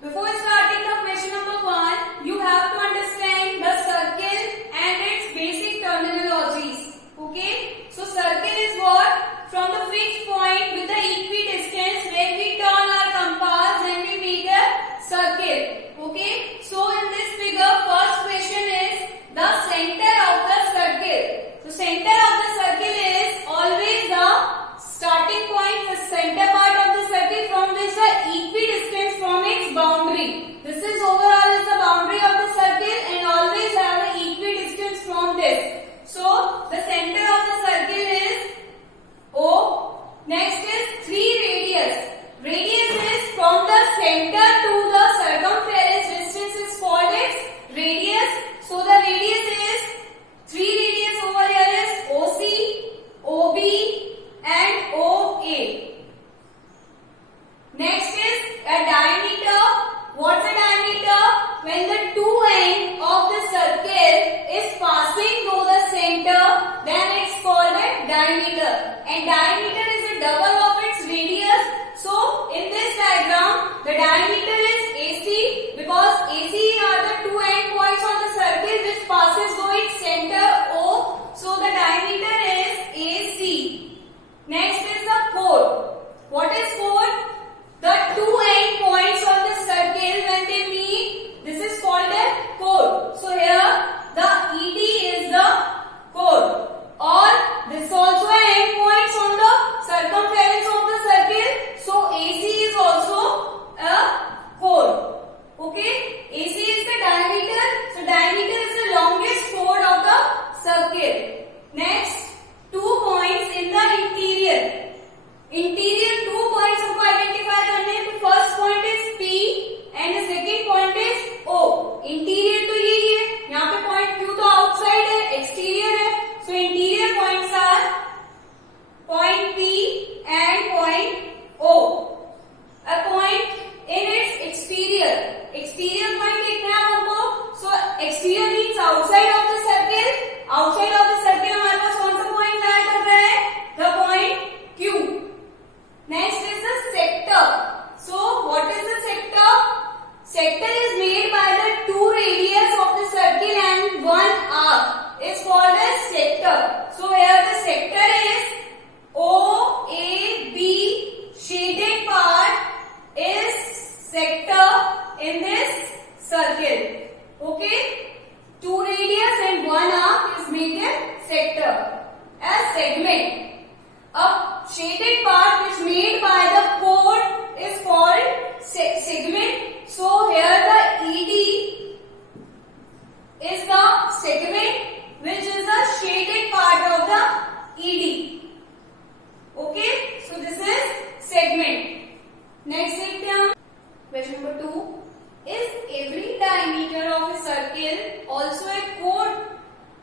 Before starting the question number 1, you have to understand the circle and its basic terminologies. Okay? So circle is what? From the fixed point with the equidistance, when we turn our compass and we make a circle. Okay? So in this figure, first question is the center of the circle. So center of the circle is always the starting point, the center part of the circle from which the equidistance from its boundary. This is overall is the boundary of the circle and always have an equidistance from this. So the center of the circle is O. Next is 3 radius. Radius is from the center to the circumference distance is called its radius. So the radius is 3 radius over here is OC, OB and OA. Next is a diameter. What's a diameter? When the two ends of the circle is passing through the center, then it's called a diameter. And diameter is a double of its radius. So in this diagram, the diameter is AC because AC are the two end points on the circle which passes through its center O. So the diameter is AC. Next is the chord. What is chord? The two end points on the circle when they meet, this is called a chord. So here the ED is the chord. Or this also end points on the circumference of the circle. So AC is also a chord. Okay? AC is the diameter. So diameter is the longest chord of the circle. Next, 2 points in the interior. Interior 2 points हमको identify करने हैं. तो first point is P and the second point is O. Interior तो यही है. यहाँ पे point Q तो outside है, exterior है. So interior points are point P and point O. A point in its exterior. Exterior point देखना है हमको. So exterior means outside of the circle. Outside of the circle हमारे पास कौन सा point lie कर रहा है? The point Q. Next is the sector. So what is the sector? Sector is made by the 2 radius of the circle and 1 arc. It's called as sector. So here the sector is OAB. Shaded part is sector in this circle. Okay? 2 radius and 1 arc is made a sector. A segment. A shaded part which made by the chord is called segment. So here the ED is the segment which is the shaded part of the ED. Okay? So this is segment. Next example. Question number 2. Is every diameter of a circle also a chord?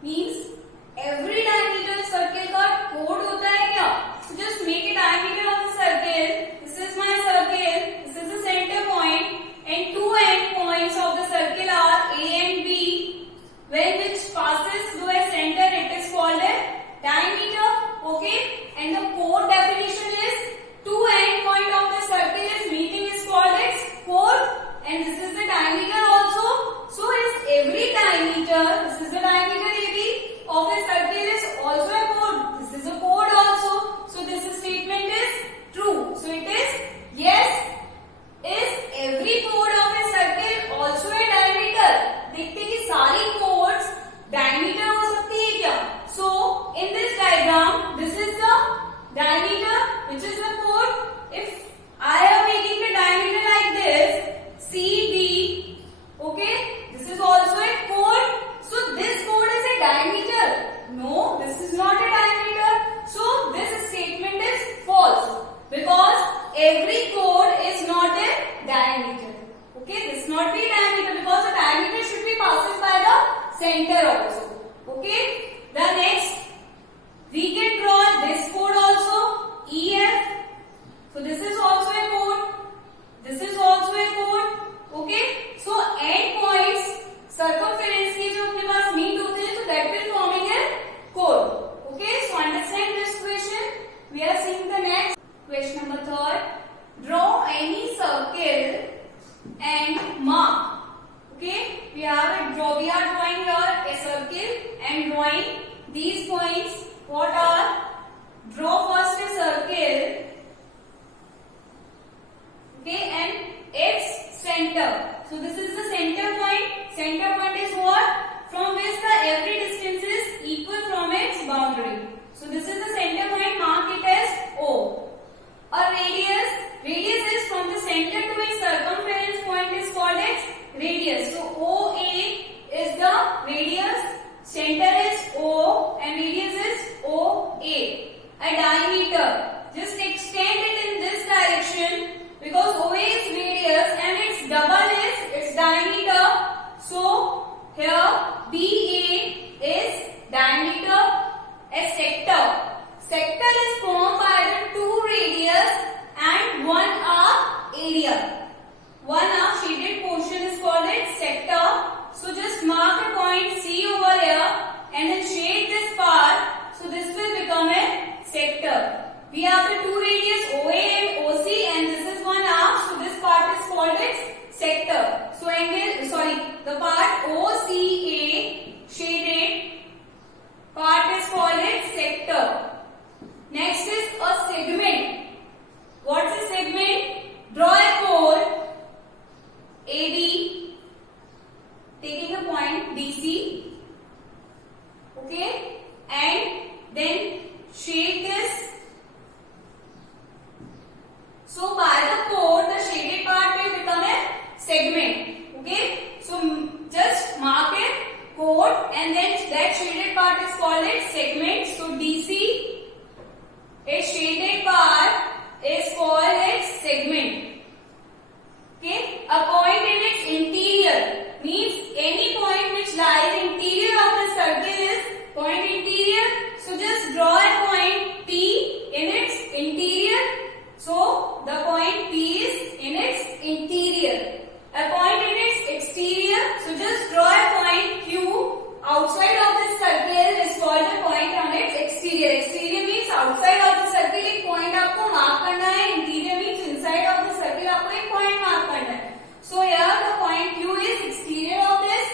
Means every diameter circle का chord होता है क्या? So just make a diameter of the circle. This is my circle. This is the center point, and 2 end points of the circle are A and B. When which passes through a center, it is called a diameter. Okay? And the chord definition is 2 end point of the circle is meeting is called its chord. And this is the diameter also. So is every diameter, this is the diameter AB of a circle is also a chord. This is a chord also. So this statement is true. So it is yes. Is every chord of a circle also a diameter? देखते हैं कि सारी chords diameter हो सकती है क्या? So in this diagram, this is the diameter which is the chord. If I am making the diameter like this, CD, okay, this is also a chord. So this chord is a diameter. No, this is not a diameter. So this statement is false because every chord is not a diameter. Okay, this not be diameter because the diameter should be passes by the center also. Okay, the next we can draw this chord also EF. So this is also a chord. This is also a chord. Okay, so end points circumference के जो अपने पास meet होते हैं, so that will forming a chord. Okay, so understand this question. We are seeing the next question number 3. Draw any circle and mark. Okay, we are drawing here a circle and drawing these points. What are? Draw first a circle. Okay, and its center. So this is the center point. Center point is what? From which the every distance is equal from its boundary. So this is the center point. Mark it as O. A radius. Radius is from the center to its circumference point is called as radius. So OA is the radius. Center is O and radius is OA. A diameter. Just extend it in this direction because OA is radius and its double is its diameter. So here BA is diameter. A sector. Sector is formed by the two radius and one arc area. One arc shaded portion is called its sector. So just mark a point C over here and then shade this part. So this will become a sector. We have the two radius OA and OC and this is one arc. So this part is called its sector. So the part OCA shaded part is called its sector. Next is a segment. What's a segment? Draw a chord AB taking a point BC. Okay, and then shade this. So by the chord, the shaded part will become a segment. Okay, so just mark a chord and then that shaded part is called its segment. So DC, a shaded part is called its segment. Okay, a point in its interior means any point which lies interior of the circle is point interior. So just draw a point P in its interior. So the point P is in its interior. A point in its exterior. So just draw a point Q outside of the circle is called a point on its exterior. Exterior means outside of the circle एक point आपको mark करना है. Interior means inside of the circle आपको एक point mark करना है. So here the point Q is exterior of this.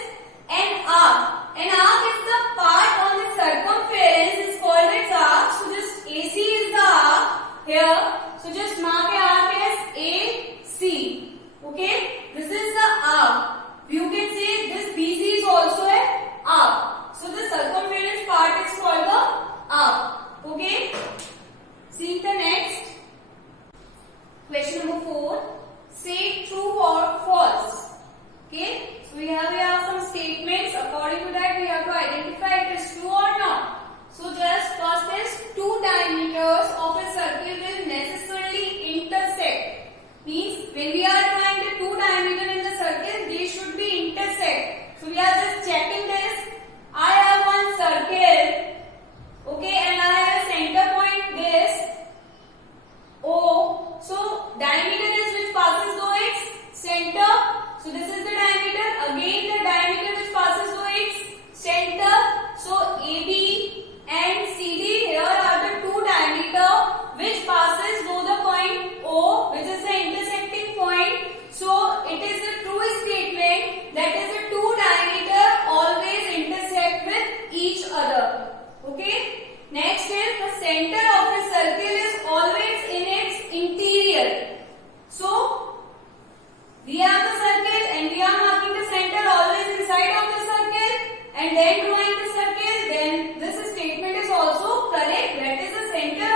An arc. An arc is the part on the circumference is called its arc. So just AC is the arc here. So just mark a arc as AC. Okay, this is the arc. You can say this BC is also a arc. So the circumference part is called the arc. Okay. See the next. Question number 4. Say true or false. Okay. So we have some statements. According to that, we have to identify it as true or not. So just first is two diameters of a circle will necessarily intersect. Means when we are drawing the two diameter in the circle, they should be intersect. So we are just checking this. I have one circle, okay, and I have a center point this O. So diameter is which passes through its center. So this is the diameter. Again the diameter which passes through its center. So AB and CD here are the two diameter which passes through the point O, which is the intersecting point. So it is a true statement that is the two diameter always intersect with each other. Okay. Next is the center of a circle is always in its interior. So we have the circle and we are marking the center always inside of the circle and then drawing the circle. Then this statement is also correct. That is the center